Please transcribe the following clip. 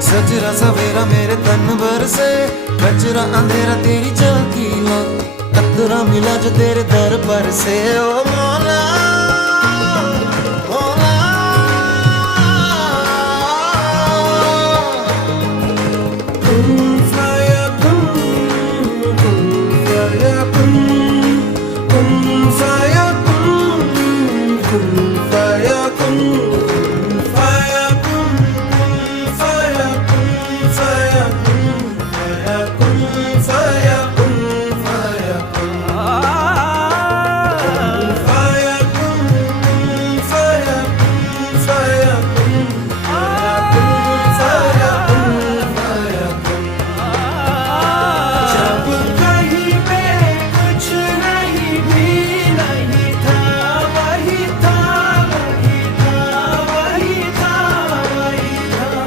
सजरा सवेरा मेरे तन भर से, कचरा अंधेरा तेरी झांकी ला, कतरा मिला जो तेरे दर पर से। ओ मौला